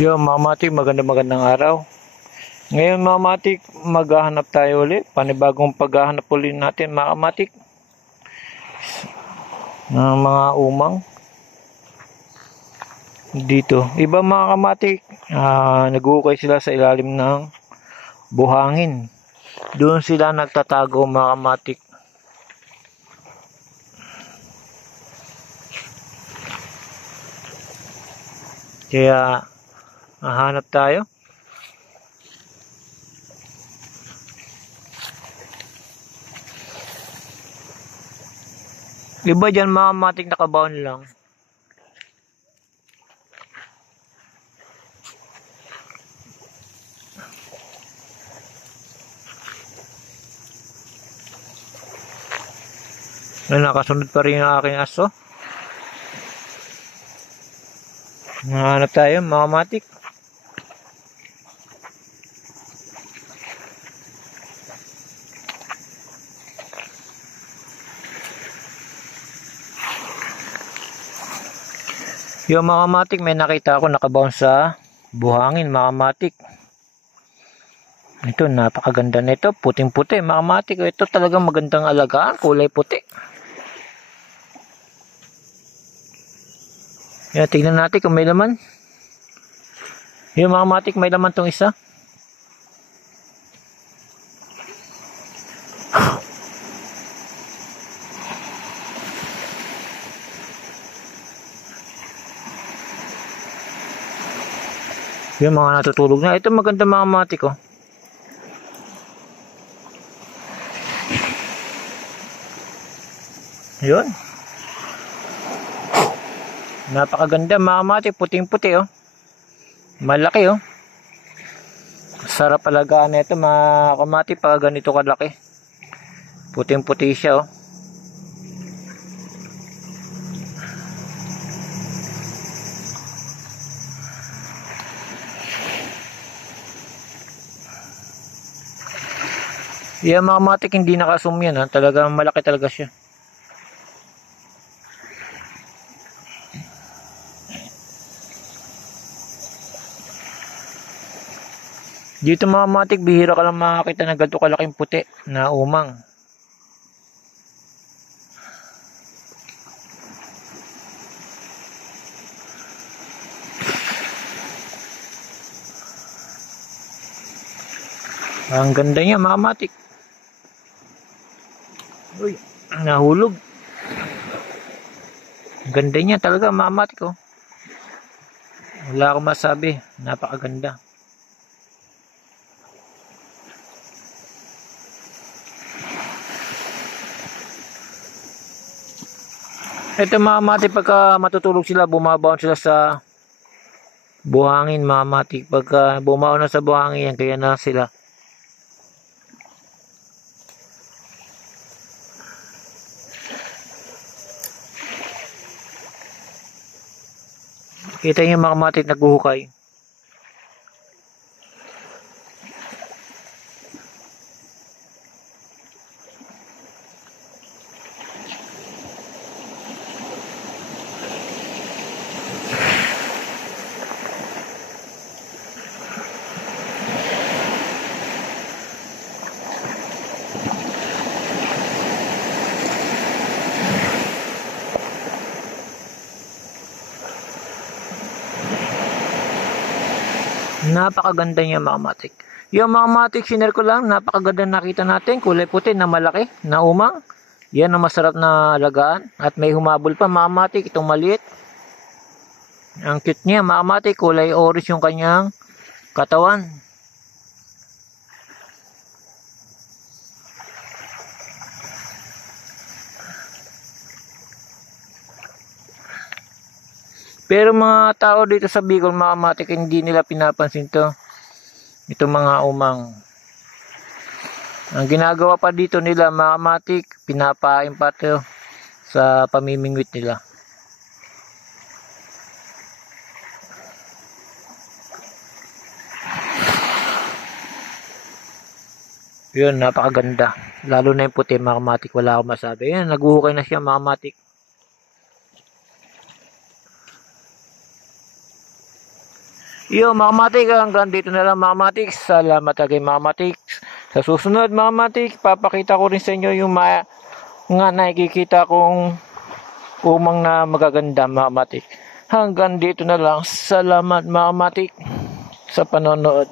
Yo, mga matik, magandang araw. Ngayon mga matik, maghahanap tayo ulit. Panibagong paghahanap ulit natin mga matik ng mga umang dito. Iba mga kamatik, nag-uukay sila sa ilalim ng buhangin. Doon sila nagtatago mga kamatik. Kaya hanap tayo. Iba dyan mga matik, nakabaon lang. Nakasunod pa rin yung aking aso. Hanap tayo mga matik. Yung mga matik, may nakita ako nakabound sa buhangin mga matik. Ito, napakaganda nito, puting-puti mga matik. Ito talagang magandang alagaan, kulay puti. Yan, tingnan natin kung may laman. Yung mga matik, may laman tong isa. Yung mga natutulog na. Ito maganda mga matik, oh. Yun. Napakaganda mga matik, puting-puti, oh. Malaki, oh. Sarap alagaan nito mga kamatik pag ganito kalaki. Puting-puti siya, oh. Yan mga matik, hindi nakasum yan, ha. Talagang malaki talaga siya. Dito mga matik, bihira ka lang makakita ng ganito kalaking puti na umang. Ang ganda niya mga matik. Uy, nahulog. Ang ganda niya talaga mga matik, oh. Wala akong masabi, napakaganda. Ito mga matik, pagka matutulog sila, bumabaon sila sa buhangin mga matik. Pagka bumaon na sa buhangin yan, kaya na sila. Kita niyo mga matik, naghuhukay. Napakaganda niya mga matik. Yung mga matik, shiner ko lang, napakaganda nakita natin, kulay puti na malaki, na umang. Yan ang masarap na alagaan. At may humabol pa mga matik, itong maliit. Ang cute niya mga matik, kulay orange yung kanyang katawan. Pero mga tao dito sa Bicol mga matik, hindi nila pinapansin to. Ito mga umang. Ang ginagawa pa dito nila mga matik, pinapain pa to sa pamimingwit nila. Yun, napakaganda. Lalo na yung puti mga matik, wala akong masabi. Yan, naghuhukay na siya mga matik. Yo mga matik, hanggang dito na lang mga matik. Salamat again mga matik. Sa susunod mga matik, papakita ko rin sa inyo yung nga nakikita kong umang na magaganda mga matik. Hanggang dito na lang. Salamat mga matik sa panonood.